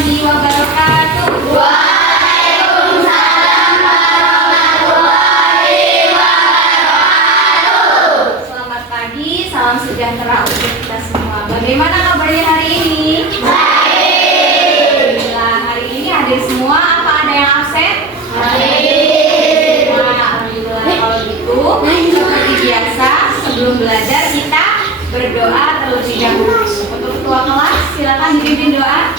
warahmatullahi wabarakatuh. Waalaikumsalam warahmatullahi wabarakatuh. Selamat pagi, salam sejahtera untuk kita semua. Bagaimana kabarnya hari ini? Baik. Alhamdulillah, hari ini hadir semua. Apa ada yang absen? Baik. Alhamdulillah kalau gitu. Seperti biasa, sebelum belajar kita berdoa terlebih dahulu. Untuk ketua kelas, silakan dipimpin doa.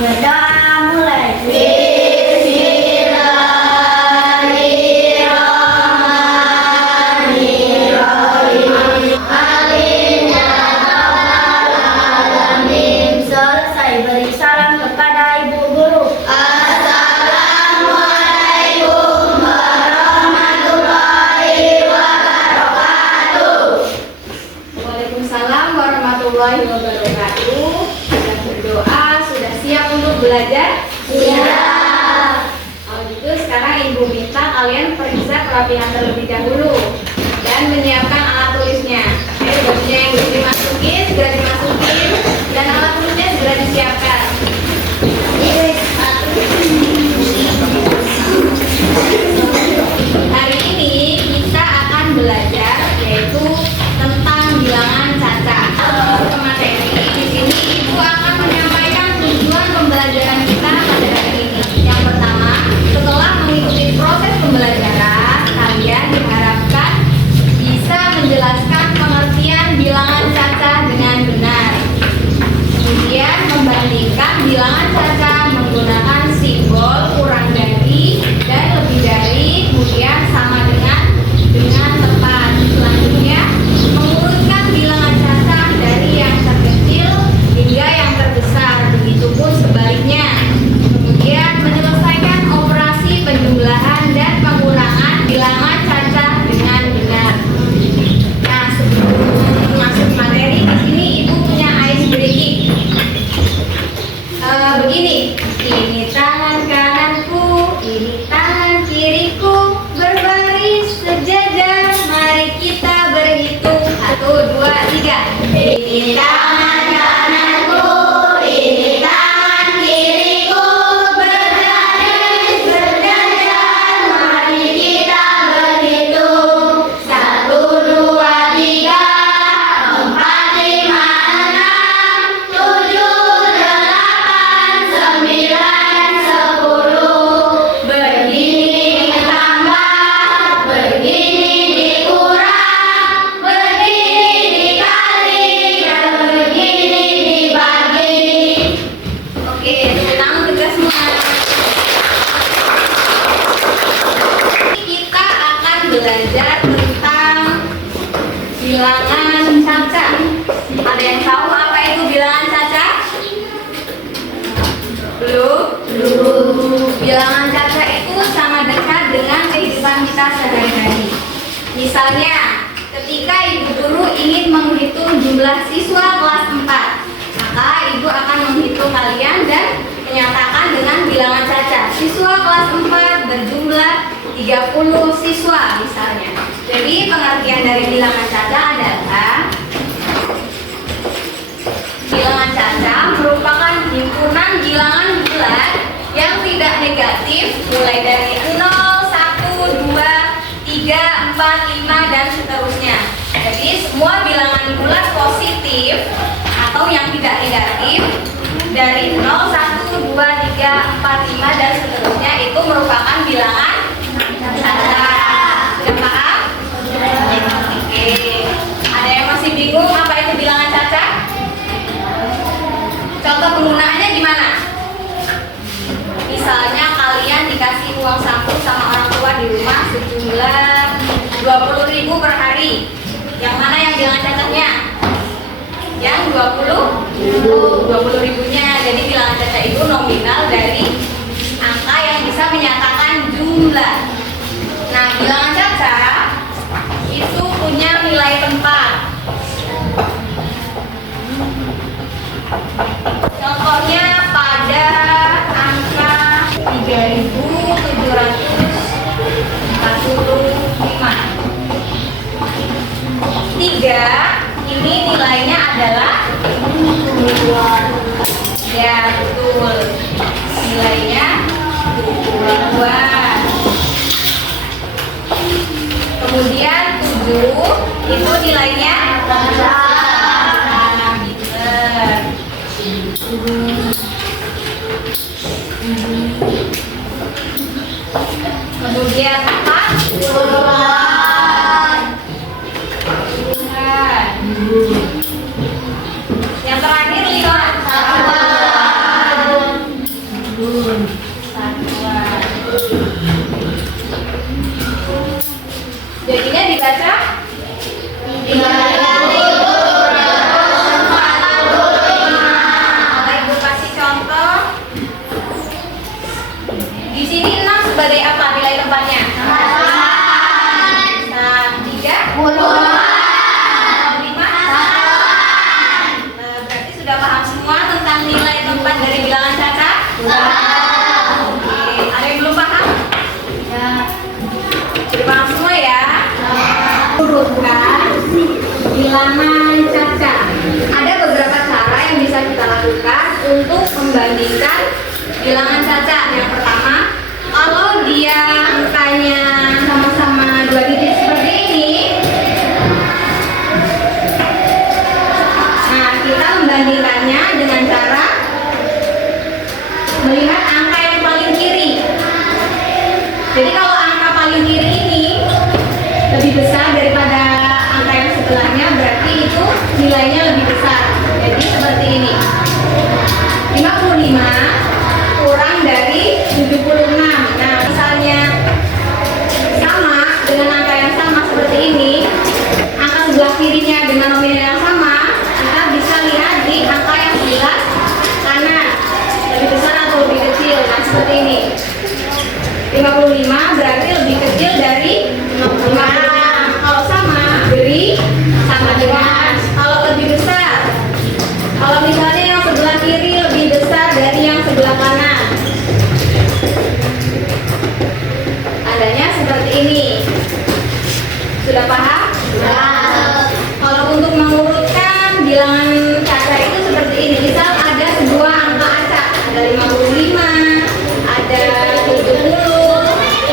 Berdoa mulai. Bismillahirrahmanirrahim. Amin ya rabbal alamin. Selesai beri salam kepada ibu guru. Assalamualaikum warahmatullahi wabarakatuh. Waalaikumsalam warahmatullahi wabarakatuh. Sudah berdoa, sudah siap untuk belajar? Siap. Kalau gitu sekarang ibu minta kalian periksa perapian terlebih dahulu dan menyiapkan alat tulisnya. Bajunya yang belum dimasukin, segera dimasukin, dan alat tulisnya segera disiapkan. Hari ini kita akan belajar yaitu tentang bilangan caca. Ke materi di sini ibu akan menyampaikan tujuan pembelajaran kita pada hari ini. Yang pertama, setelah mengikuti proses pembelajaran, kalian diharapkan bisa menjelaskan pengertian bilangan caca dengan benar. Kemudian membandingkan bilangan caca menggunakan simbol kurang dari dan lebih dari, kemudian sama dengan tepat. Selanjutnya mengurutkan bilangan caca dari yang terkecil hingga yang terbesar, begitupun sebaliknya. Kemudian menyelesaikan operasi penjumlahan dan pengurangan bilangan caca dengan benar. Nah, sebelum masuk materi di sini ibu punya ice breaking. Begini, ini tangan kananku, ini tangan kiriku, berbaris sejajar, mari kita berhitung 1, 2, 3. Ini tangan kananku, ini tangan kiriku, berbaris sejajar, mari kita berhitung 1, 2, 3, 4, 5, 6, 7, 8, 9, 10. Begini ditambah, begini dikurang, begini dikali, dan begini dibagi. Oke, tepuk tangan untuk kita semua. Kita akan belajar tentang bilangan caca. Ada yang tahu apa itu bilangan caca? Belum? Bilangan caca itu sangat dekat dengan kehidupan kita sehari-hari. Misalnya, ketika ibu guru ingin menghitung jumlah siswa kelas 4, maka ibu akan menghitung kalian dan menyatakan dengan bilangan caca. Siswa kelas 4 berjumlah 30 siswa misalnya. Jadi pengertian dari bilangan caca adalah bilangan caca merupakan himpunan bilangan bulat yang tidak negatif mulai dari 0, 1, 2, 3, 4, 5 dan seterusnya. Jadi semua bilangan bulat positif atau yang tidak negatif dari 0, 1, 2, 3, 4, 5 dan seterusnya itu merupakan bilangan caca. Sudah paham? Oke. Ada yang masih bingung apa itu bilangan caca? Contoh penggunaannya gimana? Misalnya kalian dikasih uang saku sama orang tua di rumah sejumlah 20.000 per hari. Yang mana yang bilangan cacanya? Yang 20 ribunya. Jadi bilangan caca itu nominal dari angka yang bisa menyatakan jumlah. Nah, bilangan caca itu punya nilai tempat. Contohnya pada angka 3.745. ini nilainya adalah ya betul. Nilainya 2. Kemudian 7 itu nilainya pinter. Kemudian 4 yang terakhir 5 jadinya dibaca 3. Kalau Ibu kasih contoh di sini 6 sebagai apa nilai tempatnya? 3 berarti sudah paham semua tentang nilai tempat dari bilangan cacat? Oke, ada yang belum paham? Sudah paham semua ya? Urutkan bilangan cacat. Ada beberapa cara yang bisa kita lakukan untuk membandingkan bilangan cacat. Yang pertama, kalau dia angkanya sama-sama 2 digit seperti ini, nah kita membandingkannya dengan cara melihat angka yang paling kiri. Jadi kalau angka paling kiri ini lebih besar daripada angka yang sebelahnya, berarti itu nilainya lebih besar. Jadi seperti ini, 55 kurang dari 76. Nah misalnya sama dengan angka yang sama seperti ini, angka sebelah kirinya dengan nominal yang sama, kita bisa lihat di angka yang sebelah kanan lebih besar atau lebih kecil. Nah seperti ini, 55 berarti lebih kecil dari 56. Kalau sama, beri sama dengan. Kalau lebih besar, kalau misalnya yang sebelah kiri lebih besar dari yang sebelah kanan, adanya seperti ini. Sudah paham? Kalau untuk mengurutkan bilangan cacat itu seperti ini. Misal ada sebuah angka acak, ada 55, ada 70,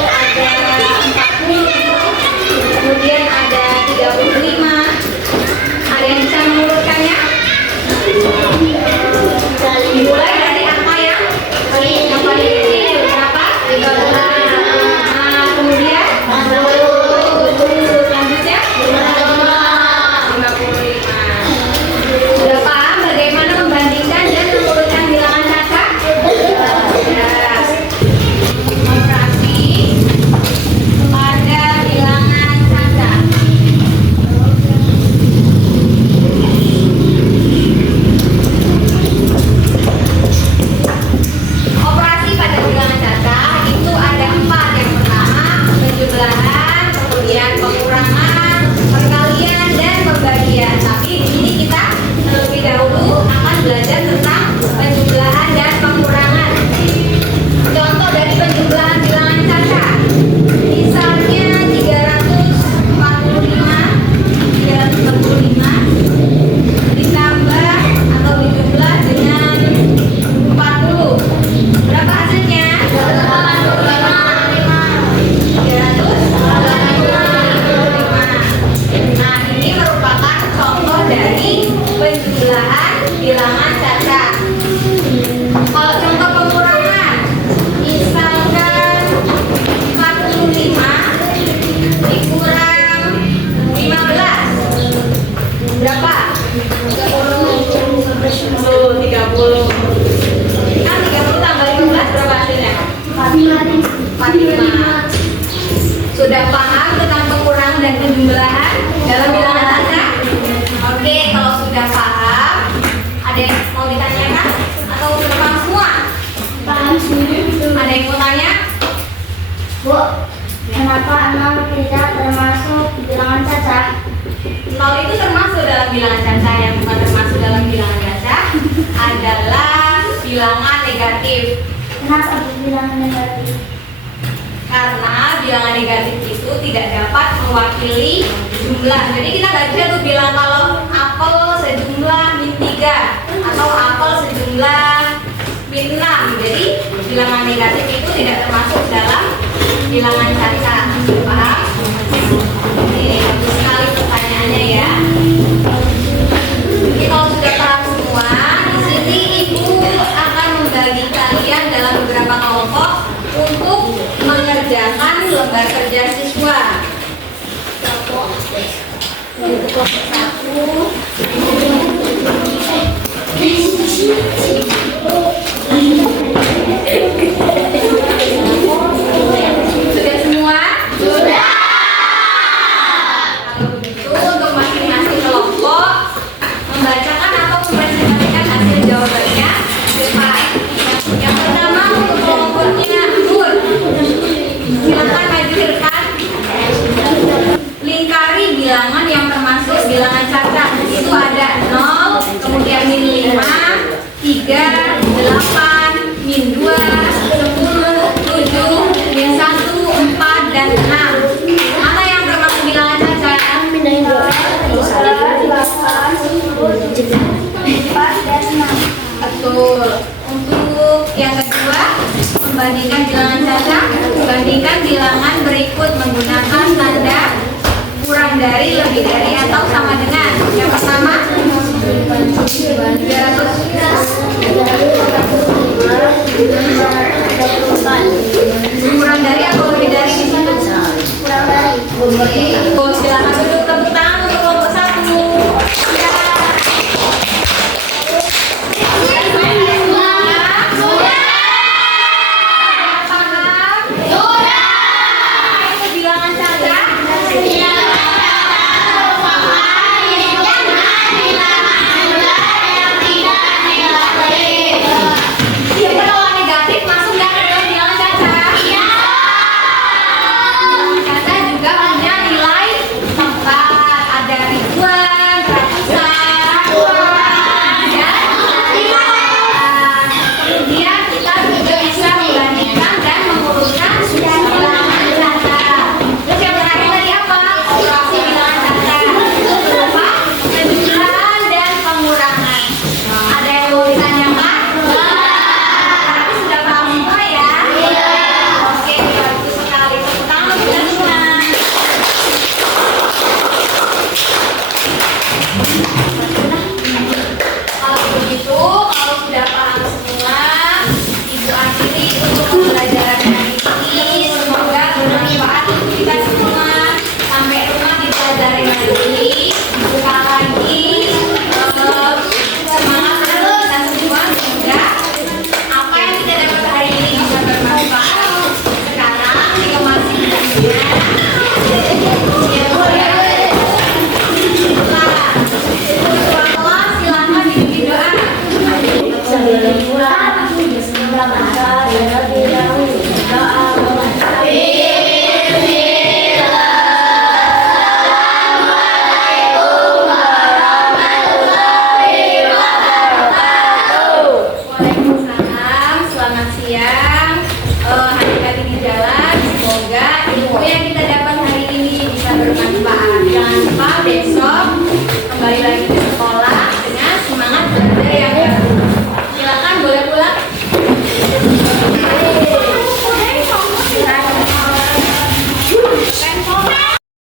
ada 40, kemudian ada 35. Ada yang bisa mengurutkannya? Dimulai dari angka yang paling kecil. Berapa? 13. Nah, kemudian 20. Selanjutnya 55. Sudah paham bagaimana membandingkan dan mengurutkan bilangan cacat? Ya. Operasi pada bilangan cacat. Operasi pada bilangan cacat itu ada 4. Yang pertama penjumlahan, kemudian pengurangan, perkalian, dan pembagian. Tapi di sini kita terlebih dahulu akan belajar tentang penjumlahan dan pengurangan. Contoh dari penjumlahan bilangan cacat, misalnya 345 ditambah atau dijumlah dengan 40. Berapa hasilnya? 385. Nah, ini merupakan contoh dari penjumlahan bilangan cacat. Kalau contoh pengurangan, misalkan 45 dikurang 15. Berapa? 30. Kan 30 tambah 15 berapa hasilnya? 45. Sudah paham tentang pengurangan dan penjumlahan dalam bilangan cacat? Oke, kalau sudah paham, ada yang mau ditanyakan? Atau sudah paham semua? Paham sendiri. Ada yang mau tanya? Bu, kenapa enam tidak termasuk bilangan cacat? 0 itu termasuk dalam bilangan cacat. Yang bukan termasuk dalam bilangan cacat adalah bilangan negatif. Kenapa bilangan negatif? Karena bilangan negatif itu tidak dapat mewakili jumlah. Jadi kita nggak bisa tuh bilang kalau apel sejumlah min 3 atau apel sejumlah min 6. Jadi bilangan negatif itu tidak termasuk dalam bilangan cacat. Paham? Ini bagus sekali pertanyaannya ya. Jadi kalau sudah paham semua, di sini ibu akan membagi kalian dalam beberapa kelompok untuk mengerjakan lembar kerja siswa. Kelompok 1. Sudah semua? Sudah. Kalau begitu untuk masing-masing kelompok membacakan atau mempresentasikan hasil jawabannya depan. Yang pertama untuk kelompoknya Nur, silakan maju ke depan. Lingkari bilangan yang termasuk bilangan cacat. Itu ada 0, kemudian min 5, 3, 8, min 2, 10, 7, min 1, 4, dan 6. Mana yang termasuk bilangan cacat? Betul. Untuk yang kedua, membandingkan bilangan cacat, bandingkan bilangan berikut menggunakan tanda kurang dari, lebih dari, atau sama dengan. Yang pertama, 300. Kurang dari atau lebih dari di situ? Kurang dari. Oh, silakan duduk, tepuk tangan untuk kelompok 1. Ya. Kembali lagi ke sekolah dengan semangat belajar yang baru. Silakan boleh pulang. Handphone.